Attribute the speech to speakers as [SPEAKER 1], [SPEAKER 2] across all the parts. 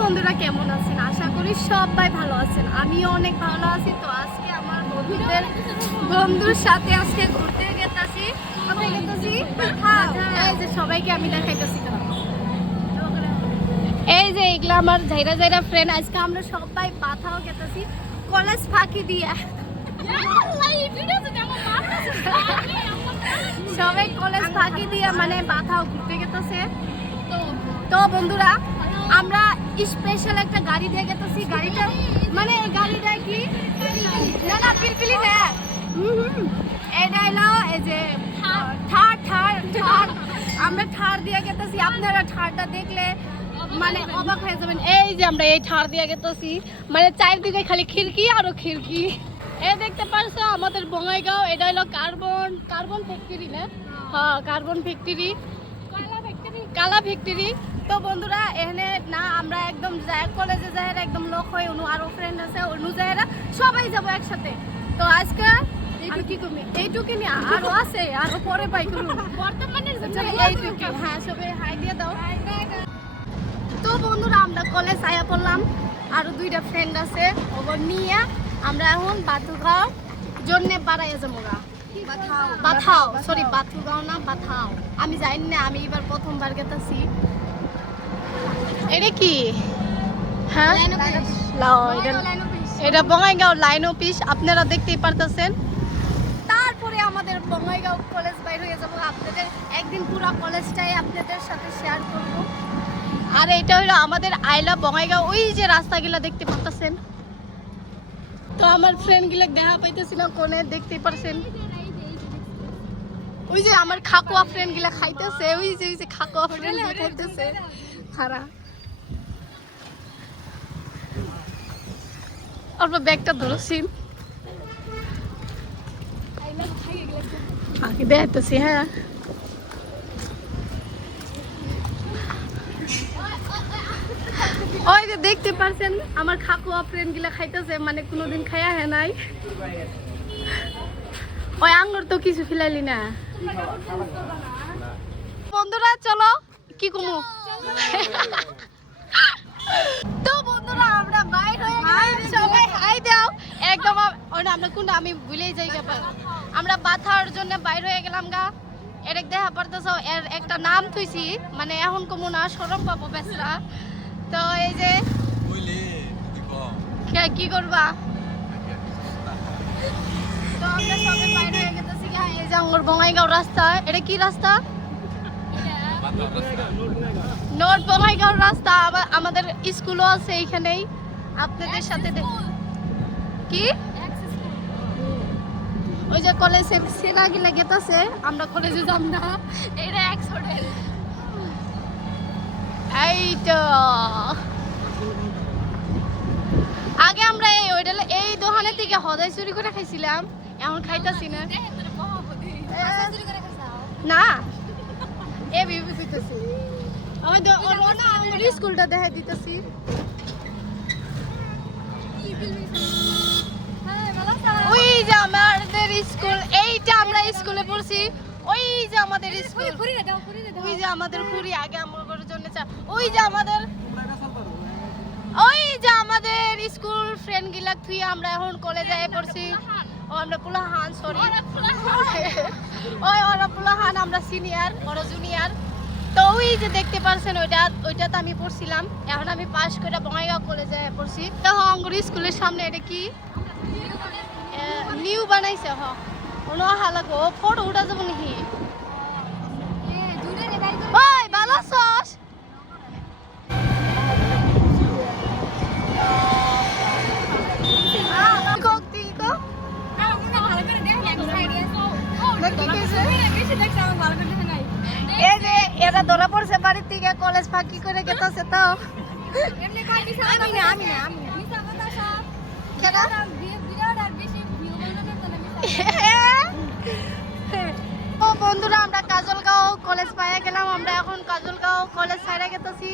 [SPEAKER 1] বন্ধুরা কেমন আছেন? আশা করি সবাই ভালো আছেন। আমিও অনেক ভালো আছি। তো আজকে আমার বন্ধুদের বন্ধুর সাথে আজকে ঘুরতে গেতাছি। কোথায় গেতাছি? হ্যাঁ এই যে সবাইকে আমি দেখাইতেছি। এই যে এগুলা আমার জাইরা জাইরা ফ্রেন্ড আজকে আমরা সবাই পাথাও গেতাছি। কলেজ ফাঁকি দিয়ে। সবাই কলেজ ফাঁকি দিয়ে মানে বাথাও ঘুরতে গেতেছে। তো তো বন্ধুরা আমরা স্পেশাল একটা গাড়ি দিয়ে গেতেছি গাড়িটা মানে এই গাড়িটা কি? না না পিলপিলি না। এটা হলো এই যে থার। থার থার আমরা থার দিয়ে গেতেছি। আপনারা থারটা দেখলে মানে অবাক হয়ে যাবেন। এই যে আমরা এই থার দিয়ে গেতেছি। মানে চারিদিকে খালি খিড়কি আরও খিড়কি। এই দেখতে পারছ আমাদের বঙ্গাইগাঁও এটা হলো কার্বন কার্বন ফ্যাক্টরি না? হ্যাঁ কার্বন ফ্যাক্টরি। কালা ফ্যাক্টরি। কালা ফ্যাক্টরি। তো বন্ধুরা এখানে না আমরা একদম যায় কলেজে যাই একদম লোক হয় অনু আরও ফ্রেন্ড আছে অনু যাইরা সবাই যাব একসাথে। তো আজকে এইটুকু নি আরও আছে আরও পরে পাই বর্তমানে এইটুকু হ্যাঁ সবাই হাই দিয়ে দাও। তো বন্ধুরা আমরা কলেজ আয়া পড়লাম। আরও দুইটা ফ্রেন্ড আছে ওগুলো নিয়ে। আমরা এখন বাথুগাঁও জন্য বাড়াইয়া যাব গা। বাথাও। সরি বাথুগাঁও না বাথাও। আমি জানি না আমি এবার প্রথমবার গেতেছি। এটা কি? হ্যাঁ? এটা- বঙ্গাইগাঁও লাইন অফিস। আপনারা দেখতেই পারতেছেন। তারপরে আমাদের বঙ্গাইগাঁও কলেজ বাইর হয়ে যাব। আপনাদের একদিন পুরো কলেজটাই আপনাদের সাথে শেয়ার করব। আর এটা হলো আমাদের আইলা বঙ্গাইগাঁও। ওই যে রাস্তাগুলো দেখতে পাচ্ছেন তো আমার ফ্রেন্ডগুলো দেখা পাইতেছি না কোনে দেখতেই পারছেন। ওই যে আমার খাকুয়া ফ্রেন্ডগুলা খাইতেছে। ওই যে ওই যে খাকুয়া ফ্রেন্ডগুলা খাইতেছে খারা অল্প ব্যাগটা ধরছি আগে দেখাইতেছি হ্যাঁ। ওই যে দেখতে পারছেন, আমার খাকুয়া ফ্রেন্ডগুলা খাইতেছে মানে কোনোদিন খাইয়া হে নাই। ওই আঙ্গুর তো কিছু ফিলাইলি না। বন্ধুরা, চলো, কি কমু? তো বন্ধুরা আমরা বাইর হয়ে গেলাম সবাই হাই দাও। একদম আম- ওই না, আমরা কোনটা আমি ভুলেই যাই গা বা। আমরা বাথার জন্য বাইর হয়ে গেলাম গা। এর দেখা পারতেছ এর একটা নাম থুইছি। মানে এখন কমু না সরম পাবো বেসরা তো এই যে কি করবা? তো আমরা সবাই বাইরে হয়ে গেতেছি গা। এই যে আমার বঙ্গাইগাঁও রাস্তা। এটা কি রাস্তা? নর্থ বঙ্গাইগাঁও রাস্তা আমাদের স্কুলও আছে এইখানেই। আপনাদের সাথে কি? ওই যে কলেজের সেনা গিলা গেতাছে আমরা কলেজে যাব না। এটা অ্যাক্সিডেন্ট এই তো। আগে আমরা এই ওইটা এই দোকানে থেকে হদাই চুরি করে খাইছিলাম এখন খাইতাছি না। না। এ বিবি কইতাছি। আমি তো ওর আমার স্কুলটা দেখাই দিতেছি। ওই যে আমাদের স্কুল এইটা আমরা স্কুলে পড়ছি। ওই যে আমাদের স্কুল। ওই যে আমাদের খুঁড়ি আগে আমার জন্য চা- ওই যে আমাদের ওই যে আমাদের স্কুল ফ্রেন্ড গিলা তুই আমরা এখন কলেজে পড়ছি। আমরা পুলাহান সরি ওই ওরা পুলাহান আমরা সিনিয়র ওরা জুনিয়র তো ওই যে দেখতে পারছেন ওইটা ওইটাতে আমি পড়ছিলাম। এখন আমি পাশ করে বঙ্গাইগাঁও কলেজে পড়ছি। তো অঙ্গুর স্কুলের সামনে এটা কি? নিউ বানাইছে হ। ono হালাগো ফটো উঠা যাব নাকি? ভালো আছস এই যে এরা ধরা পড়ছে বাড়ির থেকে কলেজ ফাঁকি করে গেতেছে তো কেন? ও বন্ধুরা আমরা কাজলগাঁও কলেজ পাইয়া গেলাম। আমরা এখন কাজলগাঁও কলেজ ছাড়া গেতেছি।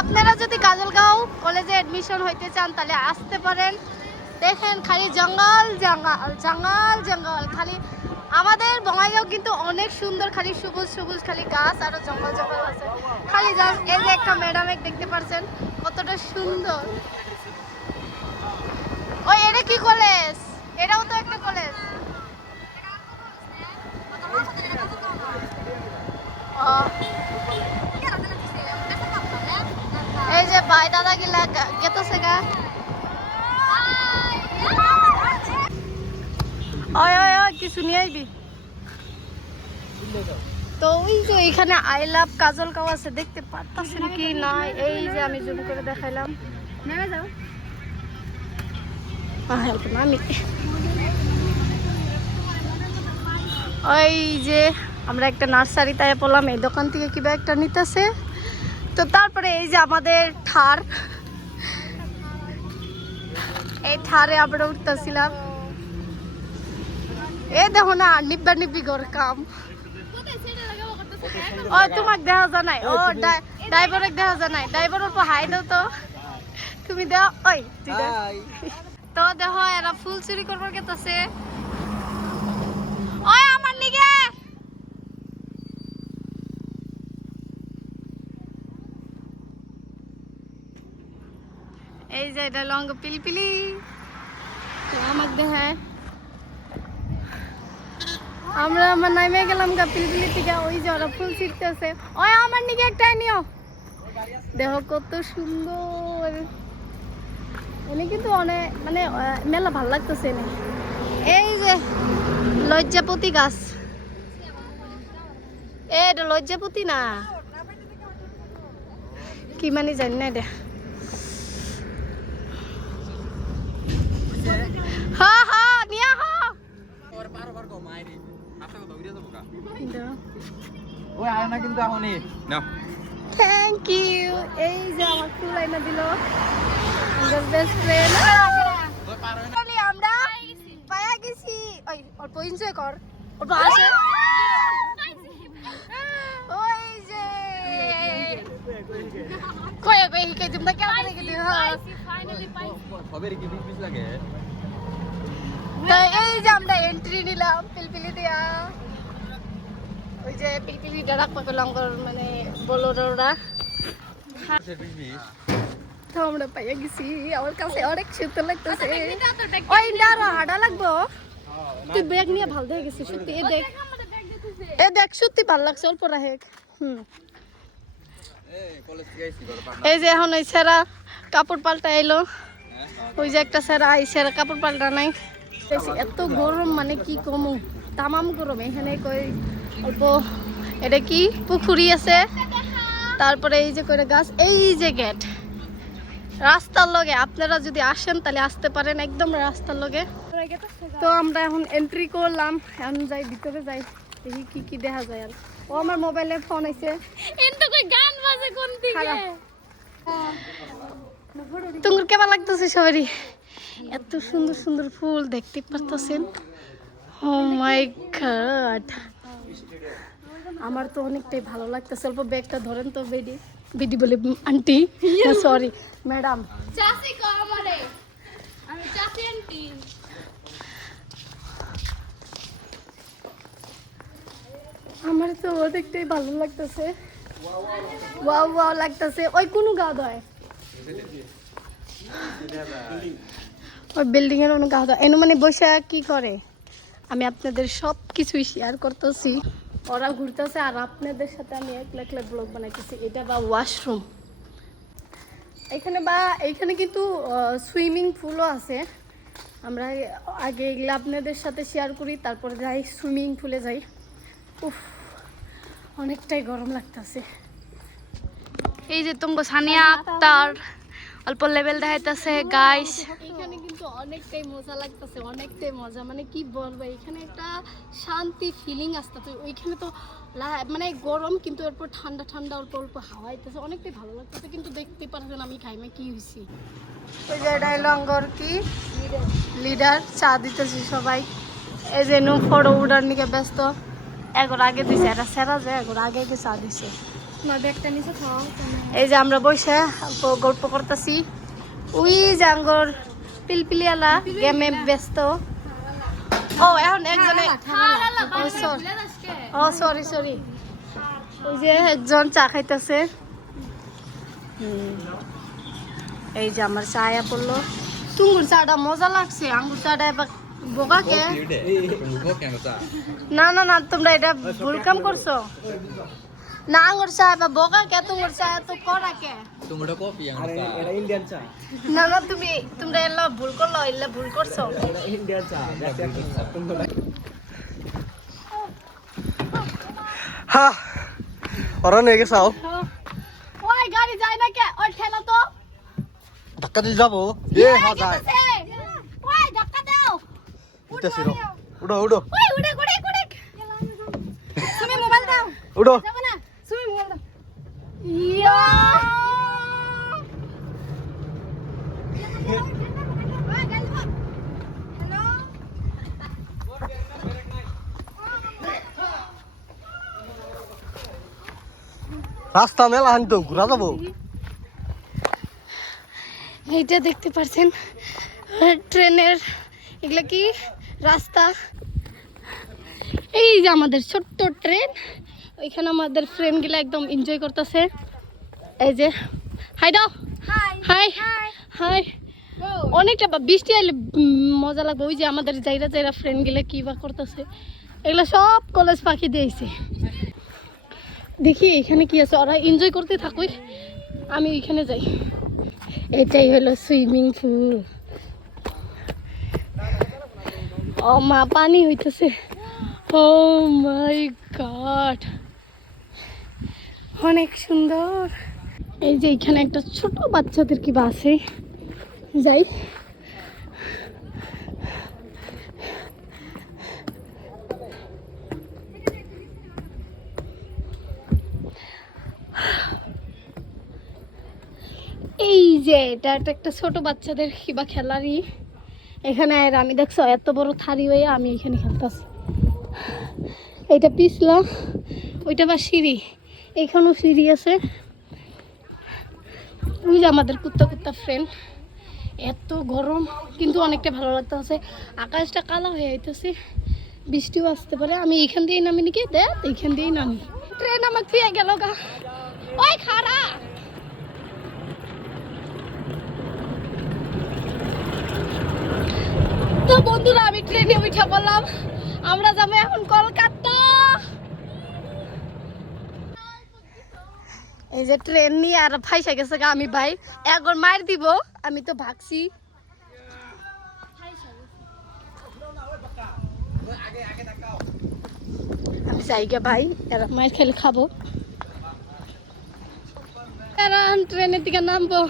[SPEAKER 1] আপনারা যদি কাজলগাঁও কলেজে এডমিশন হইতে চান তাহলে আসতে পারেন। দেখেন খালি জঙ্গল জঙ্গল জঙ্গল জঙ্গল। খালি আমাদের বঙ্গাইগাঁও কিন্তু অনেক সুন্দর, খালি সবুজ সবুজ, খালি গাছ আর জঙ্গল জঙ্গল আছে। খালি এই যে একটা ম্যাডাম দেখতে পারছেন, কতটা সুন্দর। ওই, এটা কি কলেজ? এটাও তো একটা কলেজ। এই যে ভাই দাদা গিলা গেতেছে গা। কিছু নিয়ে আইবি? তো ওই যে এখানে আই লাভ কাজল কাও আছে দেখতে পারতাছেন কি না? এই যে আমি জুম করে দেখাইলাম। নেমে যাও। আমি ওই যে আমরা একটা নার্সারি তাই পড়লাম এই দোকান থেকে কিবা একটা নিতেছে? তো তারপরে এই যে আমাদের ঠার। এই ঠারে আমরা উঠতেছিলাম। এ দেখো না নিব্বা নিব্বি ঘর কাম। ও তোমাক দেখা যা নাই? ও ড্রাইভারক দেখা যা নাই? ড্রাইভারের উপর হাই দাও তো। তুমি দাও ওই তো দেখো এরা ফুল চুরি করবার গেতেছে। ওই আমার লিগে! এই যে এটা লঙ্গ পিলপিলি। আমাকে দেখায়। আমরা আমার নামে গেলাম গা পিলপিলি থেকে ওই যে ওরা ফুল ছিটতেছে ওই আমার নিকে একটা নিও। দেখো কত সুন্দর। এনে কিন্তু অনেক মানে মেলা ভালো লাগতেছে এনে। এই যে লজ্জাপতি গাছ। এটা লজ্জাপতি না? কি মানে জানি না এটা হা হা নিয়া হা
[SPEAKER 2] ওই কিন্তু এখনই। নাও।
[SPEAKER 1] থ্যাংক ইউ এই যে আমার ফুল আইনা দিল। আমাদের বেস্ট ফ্রেন্ড আমরা পায়া গেছি। ওই অল্প এনজয় কর। অল্প আসে ওই যে। কয়ে কয়ে হিকে তোমরা কেমন হ্যাঁ।
[SPEAKER 2] কি বিশ বিশ লাগে?
[SPEAKER 1] এই যে আমরা এন্ট্রি নিলাম পিলপিলি দিয়া। যে পিলপিলি লঙ্গর মানে বলোরা আমরা পাইয়া গেছি। আমার কাছে অনেক সুন্দর লাগতেছে। ওই আরও হাঁটা লাগবো। তুই ব্যাগ নিয়ে ভালো দেখে গেছিস, সত্যি, এ দেখ। এ দেখ, সত্যি ভালো লাগছে, অল্প রাহে হুম।
[SPEAKER 2] এই
[SPEAKER 1] যে এখন ওই সেরা কাপড় পাল্টা এলো। ওই যে একটা সেরা, এই সেরা কাপড় পাল্টা নাই। এত গরম মানে কি কমু? তামাম গরম, এখানে কই অল্প এটা কি? পুকুরি আছে। তারপরে এই যে করে গাছ এই যে গেট রাস্তার লগে আপনারা যদি আসেন তাহলে আসতে পারেন একদম রাস্তার লগে। তো আমরা এখন এন্ট্রি করলাম এখন যাই ভিতরে যাই দেখি কি কি দেখা যায় আর। ও আমার মোবাইলে ফোন আইছে। গান বাজে কোন দিকে? তোমার কেমন লাগতেছে সবারই? এত সুন্দর সুন্দর ফুল দেখতে পারতেছেন। ও মাই গড আমার তো অনেকটাই ভালো লাগতেছে। অল্প ব্যাগটা ধরেন তো বেডি বেডি বলে আন্টি। Sorry madam.
[SPEAKER 3] আমার
[SPEAKER 1] তো অনেকটাই ভালো লাগতেছে। ওয়াও ওয়াও লাগতেছে। ওই কোনো গা দয় ওই বিল্ডিং এর অনেক গা দয় এনে মানে বসে কি করে? আমি আপনাদের সব কিছুই শেয়ার করতেছি। ওরা ঘুরতেছে আর আপনাদের সাথে আমি একলা একলা ব্লগ বানাইতেছি। এটা বা ওয়াশরুম এখানে বা, এখানে কিন্তু সুইমিং পুলও আছে। আমরা আগে এগুলো আপনাদের সাথে শেয়ার করি, তারপরে যাই সুইমিং পুলে যাই। উফ, অনেকটাই গরম লাগতেছে।
[SPEAKER 3] এই যে তোমাকে সানিয়া আক্তার। অল্প লেভেল দেখাইতেছে গাইস
[SPEAKER 1] এখানে কিন্তু অনেকটাই মজা লাগতেছে অনেকটাই মজা। মানে কি বলব এখানে একটা শান্তি ফিলিং আসতেছে। ওইখানে তো লা- মানে গরম কিন্তু এরপর ঠান্ডা ঠান্ডা অল্প অল্প হাওয়া আইতেছে। অনেকটাই ভালো লাগতেছে কিন্তু দেখতে পারছেন আমি খাইমে কি হয়েছি ওই যে এটাই লঙ্গর কি লিডার চা দিতেছি সবাই। এই যে নু ফটো উডার নিকে ব্যস্ত। এগোর আগে দিছে এটা সেরা যে এগোর আগে গিয়ে চা দিছে। এই যে আমরা বসে গল্প করতেছি। ওই যে আঙ্গর পিলপিলিয়ালা। গেমে ব্যস্ত। ও এখন একজনে ও সরি সরি ওই যে একজন চা খাইতেছে। এই যে আমার চায়া পড়ল। তুঙ্গুর চাটা মজা লাগছে। আঙ্গুর চাটা এবার বোকাকে
[SPEAKER 2] কেন চা?
[SPEAKER 1] না না না তোমরা এটা ভুল কাম করছ। না আঙ্গুর চা এবার বোকা কে তুঙ্গুর চা এত করা কে?
[SPEAKER 2] তোমরা কপি আমার চা
[SPEAKER 4] ইন্ডিয়ান চা।
[SPEAKER 1] না না তুমি তোমরা এলা ভুল করল এলা ভুল করছ।
[SPEAKER 4] ইন্ডিয়ান চা হ্যাঁ ওরা নিয়ে গেছাও
[SPEAKER 3] ওই গাড়ি যায় না কে? ওই ঠেলা তো।
[SPEAKER 4] ধাক্কা দিয়ে যাব। এ যায়।
[SPEAKER 3] ওই ধাক্কা দাও।
[SPEAKER 4] দিতেছি রো উড়ো উড়ো
[SPEAKER 3] উড়ে উড়ে উড়ে তুমি মোবাইল দাও।
[SPEAKER 4] উড়ো
[SPEAKER 3] যাবে না তুমি মোবাইল দাও ইয়া
[SPEAKER 4] রাস্তা মেলা হানি তো ঘুরা যাব।
[SPEAKER 1] এইটা দেখতে পাচ্ছেন ট্রেনের এগুলা কি? রাস্তা। এই যে আমাদের ছোট্ট ট্রেন ওইখানে আমাদের ফ্রেন্ড ফ্রেন্ডগুলো একদম এনজয় করতেছে। এই যে হাই দাও। হাই হাই অনেকটা বা- বৃষ্টি আইলে মজা লাগবে। ওই যে আমাদের যাইরা যাইরা ফ্রেন্ডগুলো কি বা করতেছে এগুলো সব কলেজ পাখি দিয়েছে দেখি এখানে কি আছে? ওরা এনজয় করতে থাকুক আমি ওইখানে যাই। এটাই হলো সুইমিং পুল ও মা পানি হইতেছে। ও মাই গড অনেক সুন্দর। এই যে এখানে একটা ছোট বাচ্চাদের কি বাসে যাই। এই যে এটা একটা ছোট বাচ্চাদের কিবা খেলারই। এখানে আর আমি দেখছ, এত বড় থারি হয়ে আমি এখানে খেলতেছি। এইটা পিছলা, ওইটা বা সিঁড়ি। এখানেও সিঁড়ি আছে। ওই যে আমাদের কুত্তা কুত্তা ফ্রেন্ড এত গরম, কিন্তু অনেকটা ভালো লাগতেছে। আকাশটা কালো হয়ে যাইতেছে বৃষ্টিও আসতে পারে। আমি এখান দিয়েই নামি নাকি? দেখ এইখান দিয়েই নামি। ট্রেন আমার পেয়ে গেল গা। ওই খারাপ তো বন্ধুরা, আমি ট্রেনে উঠে বললাম আমরা যাব এখন কলকাতা। এই যে ট্রেন নিয়ে আর ফাইসা গেছে গা আমি ভাই। একবার মার দিব, আমি তো ভাগছি। আমি যাই গে ভাই, এরা মায়ের খেলে খাব। এরা ট্রেনের দিকে নামবো।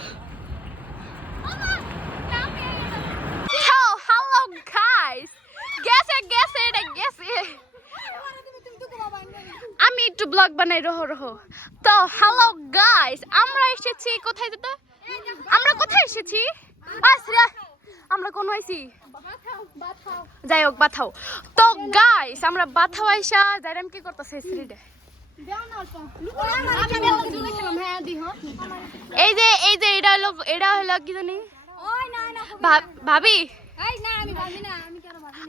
[SPEAKER 1] গেছে আমি একটু ব্লগ বানাই, রহ রহ। হ্যালো গাইস আমরা এসেছি কোথায় যেতে আমরা কোথায় এসেছি? আমরা কোন আইছি? যাই হোক বাথাও। তো গাইস আমরা বাথাও আইসা। যাইরাম কি করতেছে শ্রীডে এই যে এই যে এটা হলো এটা হলো কি জানি? ভাবি?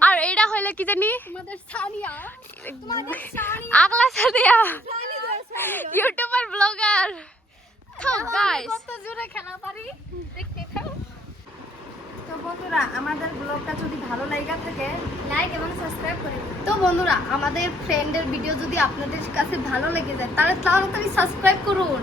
[SPEAKER 1] আর এটা হইলে কি জানি? আগলা সাদিয়া ইউটিউবার ব্লগার। তো গাইস
[SPEAKER 3] তো বন্ধুরা আমাদের ব্লগটা যদি ভালো লাগে থাকে লাইক এবং সাবস্ক্রাইব করে তো বন্ধুরা আমাদের ফ্রেন্ডের ভিডিও যদি আপনাদের কাছে ভালো লেগে যায় তাহলে তাড়াতাড়ি সাবস্ক্রাইব করুন।